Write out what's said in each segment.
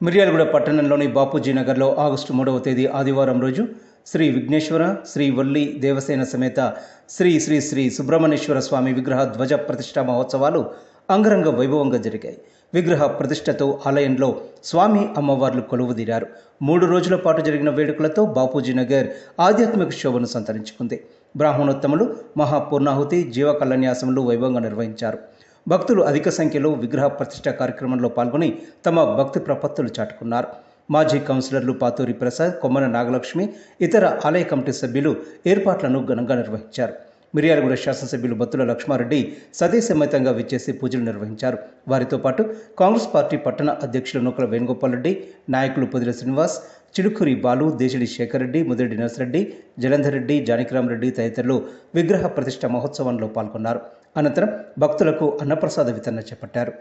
మిర్యాలగూడ పట్టణంలోని బాపూజీ నగర్లో ఆగస్టు 3వ తేదీ ఆదివారం రోజు శ్రీ విఘ్నేశ్వర శ్రీ వల్లి దేవసేన సమేత శ్రీ శ్రీ శ్రీ సుబ్రహ్మణ్యేశ్వర స్వామి విగ్రహ ధ్వజ ప్రతిష్ఠా మహోత్సవాలు అంగరంగ వైభవంగా జరిగాయి. విగ్రహ ప్రతిష్టతో ఆలయంలో స్వామి అమ్మవార్లు కొలువుదీరారు. 3 రోజుల పాటు జరిగిన వేడుకలతో బాపూజీ నగర్ ఆధ్యాత్మిక శోభను సంతరించుకుంది. బ్రాహ్మణోత్తములు మహాపూర్ణాహుతి జీవ కళ్యాణాసములు వైభవంగా నిర్వహించారు. భక్తులు అధిక సంఖ్యలో విగ్రహ ప్రతిష్ఠ కార్యక్రమంలో పాల్గొని తమ భక్తి ప్రపత్తులు చాటుకున్నారు. మాజీ కౌన్సిలర్లు పాతూరి ప్రసాద్, కొమ్మన నాగలక్ష్మి, ఇతర ఆలయ కమిటీ సభ్యులు ఏర్పాట్లను ఘనంగా నిర్వహించారు. మిర్యాలగూడ శాసనసభ్యులు బత్తుల లక్ష్మారెడ్డి సతీ సమేతంగా విచ్చేసి పూజలు నిర్వహించారు. వారితో పాటు కాంగ్రెస్ పార్టీ పట్టణ అధ్యక్షులు నూకల వేణుగోపాల్ రెడ్డి, నాయకులు పొదిల శ్రీనివాస్, చిలుకూరి బాలు, దేశిడి శేఖర్ రెడ్డి, ముదిరెడ్డి నర్సిరెడ్డి, జలంధర్ రెడ్డి, జానకిరామరెడ్డి తదితరులు విగ్రహ ప్రతిష్ఠ మహోత్సవంలో పాల్గొన్నారు. అనంతరం భక్తులకు అన్నప్రసాద వితరణ చేపట్టారు.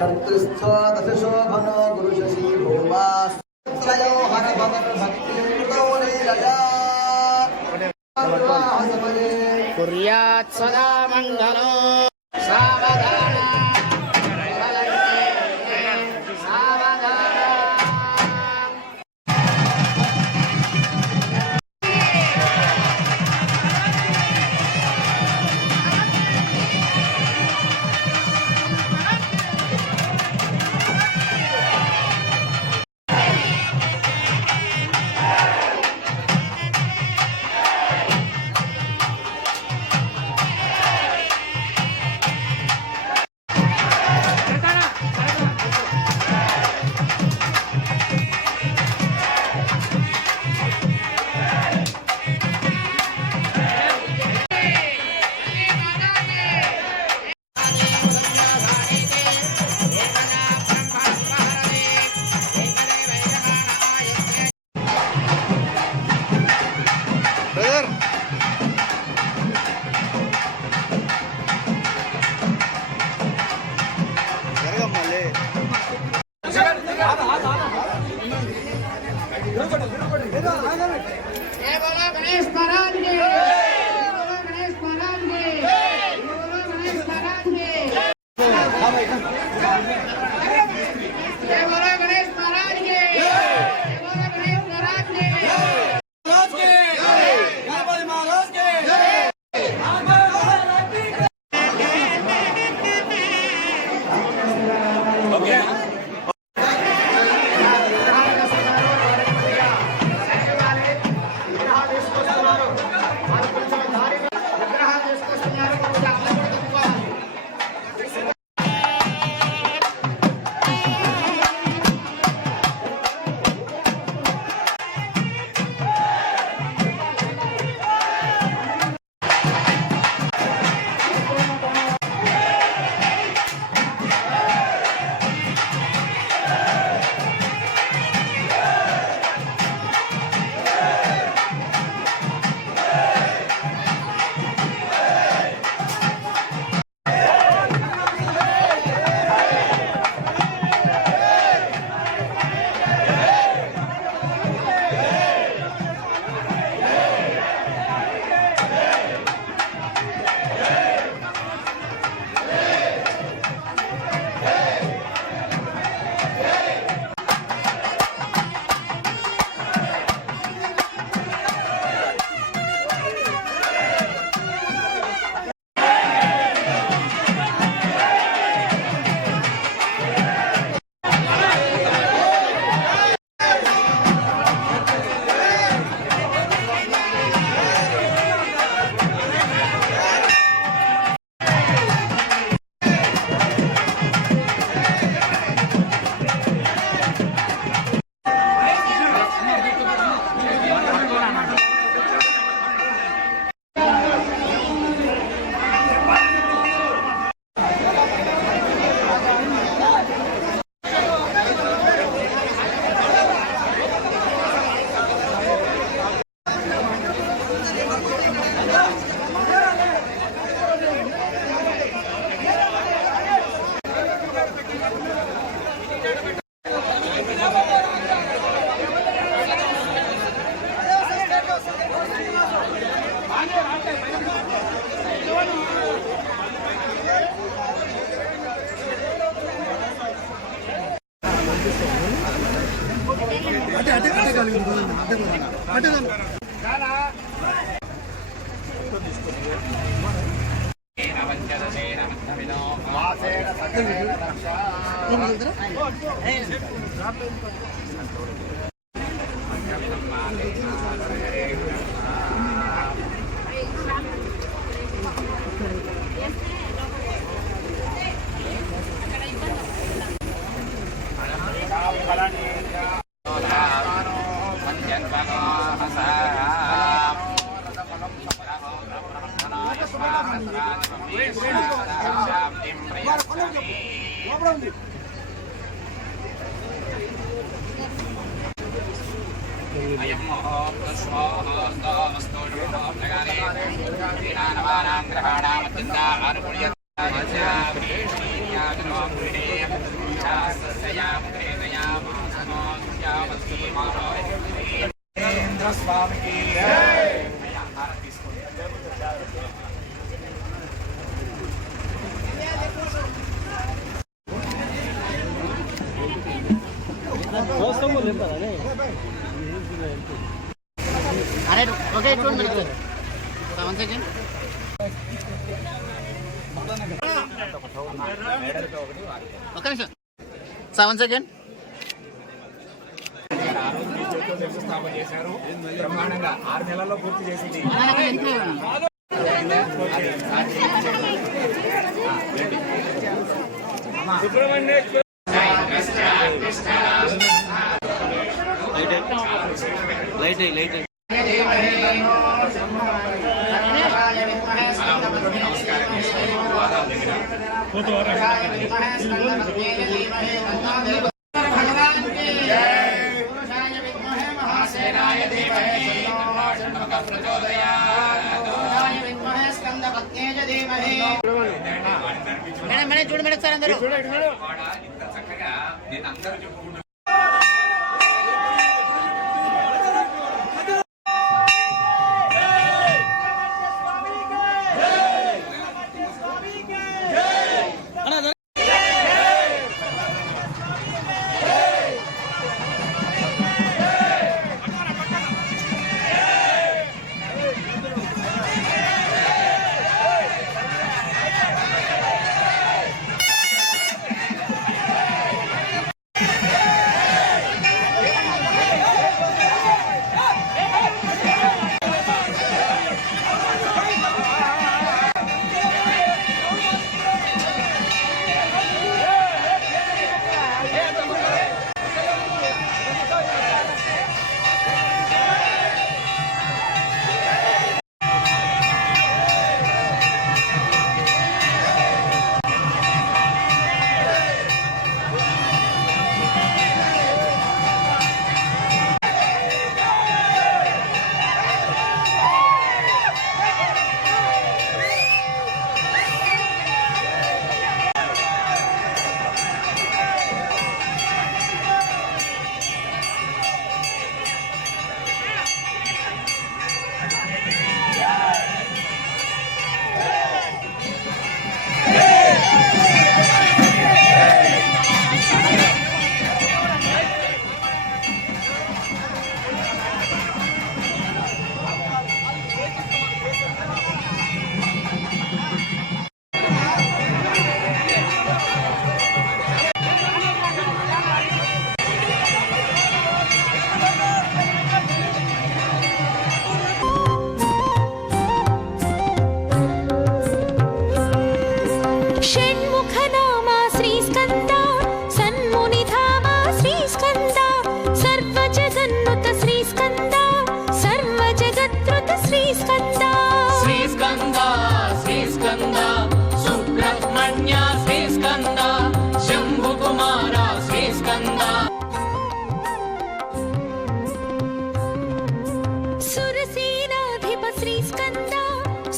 शक्तिस्थो दशशोभनो गुरुशशी भूमास्त्रयो हरभवद्भक्तिकृतो लीलया कुर्यात् सदा मङ्गलो सावधान Okay, 2 minutes. 1 second. ఒక్క నిమిషం 7 సెకండ్. స్థాపన చేశారు బ్రహ్మాండంగా 6 నెలల్లో పూర్తి చేసింది. చూడండి మేడం సార్ అందరూ చక్కగా నేను అందరూ చెప్పుకుంటున్నాను.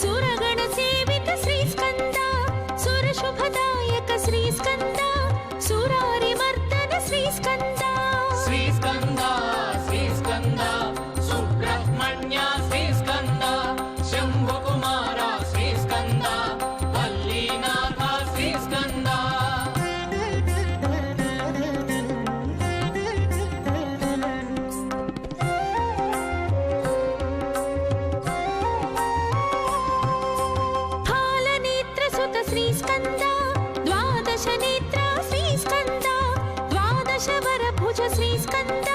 सुरगण सेवित श्री स्कंदा सुर शुभदायक श्री स्कंदा స్కంద శ్రీ స్కంద శ్రీ స్కంద సుబ్రహ్మణ్య శ్రీ స్కంద శంభు కుమార శ్రీ స్కంద వల్లీనాథ శ్రీ స్కంద ఫాలనేత్ర సుత శ్రీ స్కంద ద్వాదశ నేత్ర శ్రీ స్కంద ద్వాదశ వర భుజ శ్రీ స్కంద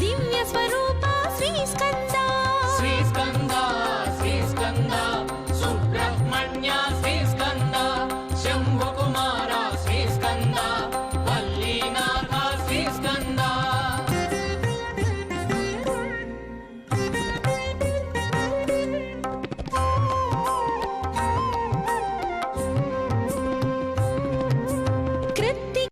దివ్య స్వరూప శ్రీ స్కంద శ్రీ స్కంద శ్రీ స్కంద సుబ్రహ్మణ్య శ్రీ స్కంద శంభు కుమార శ్రీ స్కంద వల్లీనాథ శ్రీ స్కంద కృత్తి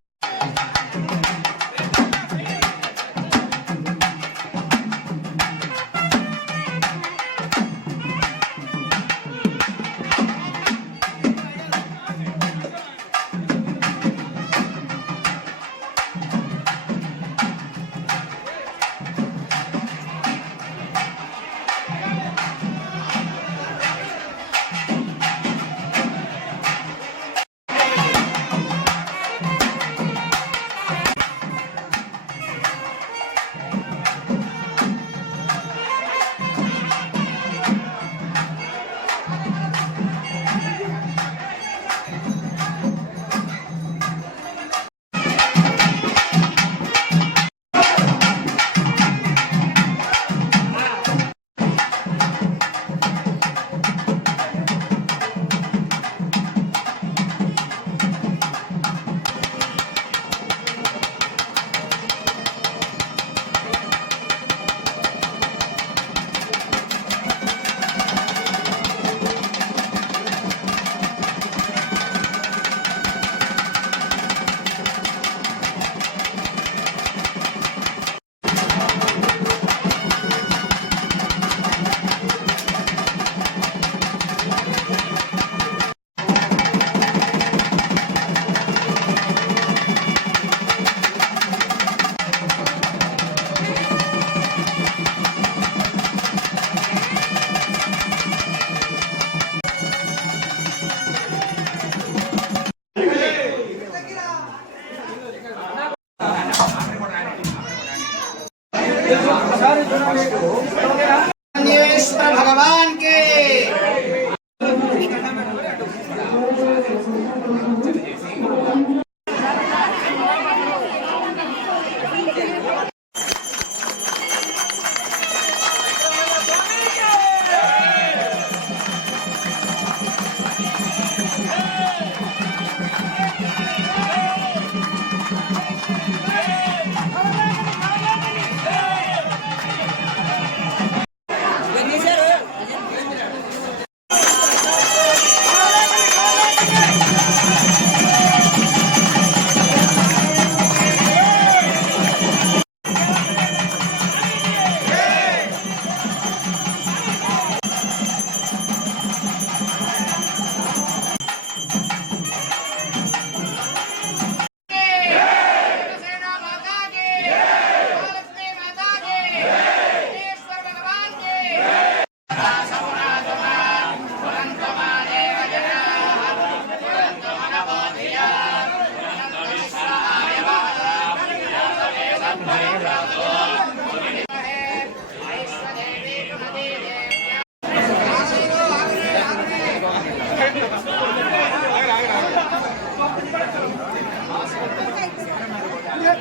भगवान के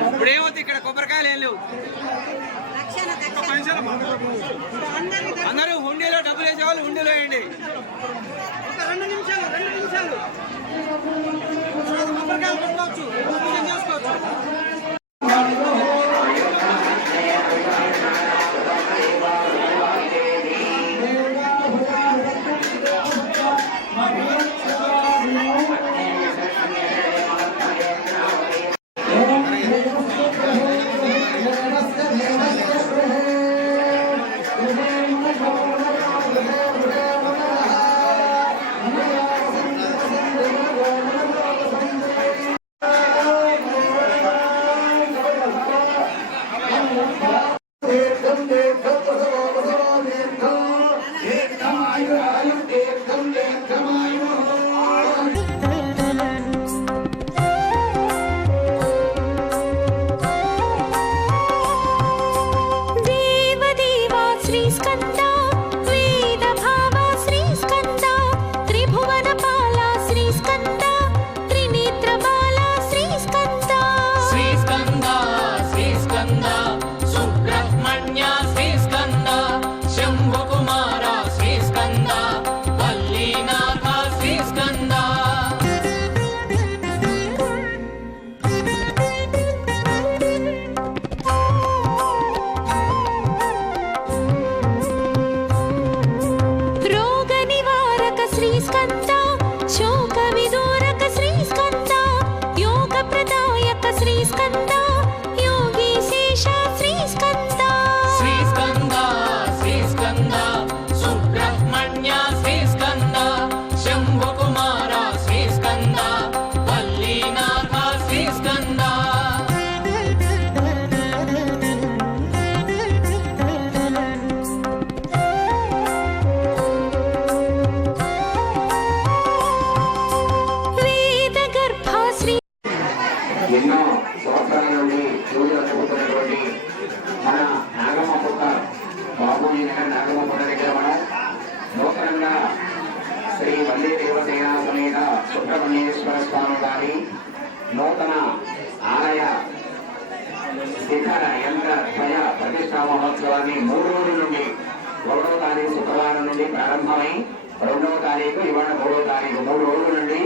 ఇప్పుడు ఏమవుతుంది ఇక్కడ కొబ్బరికాయలు ఏం లేవు అందరూ హుండీలో డబ్బులు వేసేవాళ్ళు హుండీలో వేయండి ఒక 2 నిమిషాలు కొబ్బరికాయలు కొట్టుకోవచ్చు పూజ చేసుకోవచ్చు శ్రీస్కంద యోగీశేష శ్రీస్కంద శ్రీస్కంద శ్రీస్కంద సుబ్రహ్మణ్య శ్రీస్కంద శంభుకుమార శ్రీస్కంద వల్లీనాథ శ్రీస్కంద వేదగర్భ శ్రీ ఎన్నో సంవత్సరాల నుండి పూజలు జరుగుతున్నటువంటి మన నాగమ్మ పుట్ట బాబుజీ నగర్ నాగమ్మ పుట్ట దగ్గర మనం నూతనంగా శ్రీ వల్లి దేవసేన సమేత సుబ్రహ్మణ్యేశ్వర స్వామి వారి నూతన ఆలయ శిఖర యంత్ర ద్వయ ప్రతిష్టా మహోత్సవాన్ని 3 రోజుల నుండి 1వ తారీఖు శుక్రవారం నుండి ప్రారంభమై 2వ తారీఖు ఇవాళ 3వ తారీఖు 3 రోజుల నుండి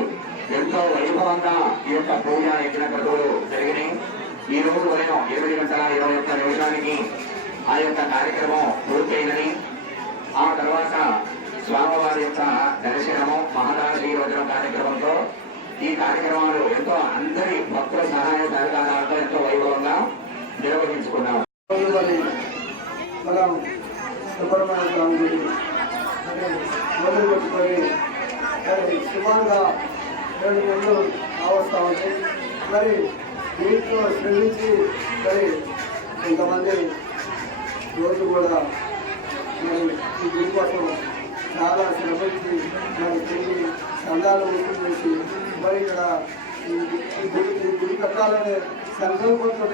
ఎంతో వైభవంగా ఈ యొక్క పూజ యజ్ఞ క్రతువులు జరిగినాయి. ఈ రోజు ఉదయం 7:21 ఆ యొక్క కార్యక్రమం పూర్తయిందని, ఆ తర్వాత స్వామివారి యొక్క దర్శనము మహారాజీరోజన కార్యక్రమంతో ఈ కార్యక్రమాలు ఎంతో అందరి భక్తుల సహాయ సహకారాలతో ఎంతో వైభవంగా నిర్వహించుకున్నాము. మనం సుబ్రహ్మణ్య స్వామి గుడి మొదలు పెట్టుకొని సుమారుగా 2 నెలలు అవస్థ ఉంది. మరి దీంట్లో శ్రమించి మరి కొంతమంది రోజు కూడా మరి ఈ గుడి కోసం చాలా శ్రమించి మరి తిరిగి సంఘాలు ముఖ్యం చేసి మరి ఇక్కడ ఈ గుడి కట్టాలనే సంకల్పంతో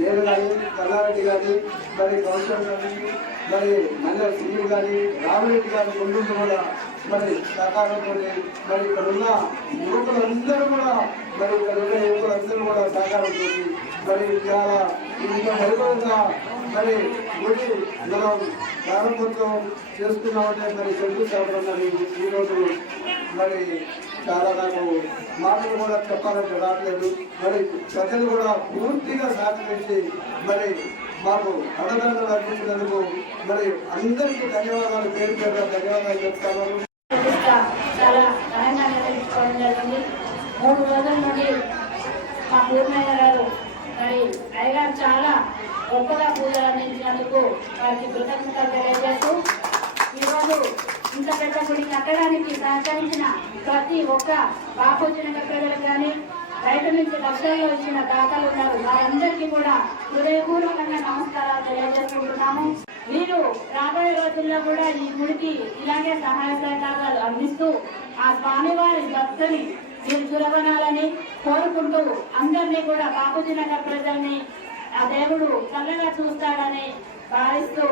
నేను కానీ కల్లారెడ్డి కానీ మరి కౌన్సిలర్ కానీ మరి మండల సింగిల్ కానీ రామరెడ్డి గారి ముందు కూడా మరి సహకారంతో మరి ఇక్కడ ఉన్న యువకులందరూ కూడా మరి ఇక్కడ ఉన్న యువకులందరూ కూడా సహకారంతో మరి చాలా ఇంకా వైభవంగా మరి గుడి మనం ప్రారంభోత్సవం చేసుకున్నామంటే మరి శంకుస్థాపన ఈరోజు మరి చాలా నాకు మాటలు కూడా చెప్పాలంటే రావట్లేదు. మరి ప్రజలు కూడా పూర్తిగా సహకరించి మరి మాకు అండదండలు అందించినందుకు మరి అందరికీ ధన్యవాదాలు, పేరు పేరుగా ధన్యవాదాలు చెప్తాను. చాలా ఘనంగా నిర్వహించుకోవడం జరిగింది. 3 రోజుల నుండి మా పూర్ణయ్య గారు మరి అయ్యగారు చాలా గొప్పగా పూజలు అందించినందుకు వారికి కృతజ్ఞతలు తెలియజేస్తూ ఈరోజు ఇంత పెద్ద గుడి కట్టడానికి సహకరించిన ప్రతి ఒక్క బాపూజీ నగర్ ప్రజలకు కానీ బయట నుంచి లక్షల్లో ఇచ్చిన దాతలు ఉన్నారు. వారందరికీ కూడా హృదయపూర్వకంగా నమస్కారాలు తెలియజేసుకుంటున్నాము. మీరు రాబోయే రోజుల్లో కూడా ఈ గుడికి ఇలాగే సహాయ సహకారాలు అందిస్తూ ఆ స్వామివారి భక్తుని మీరు సులభనాలని కోరుకుంటూ అందరినీ కూడా బాపూజీ నగర్ ప్రజల్ని ఆ దేవుడు చల్లగా చూస్తాడని భావిస్తూ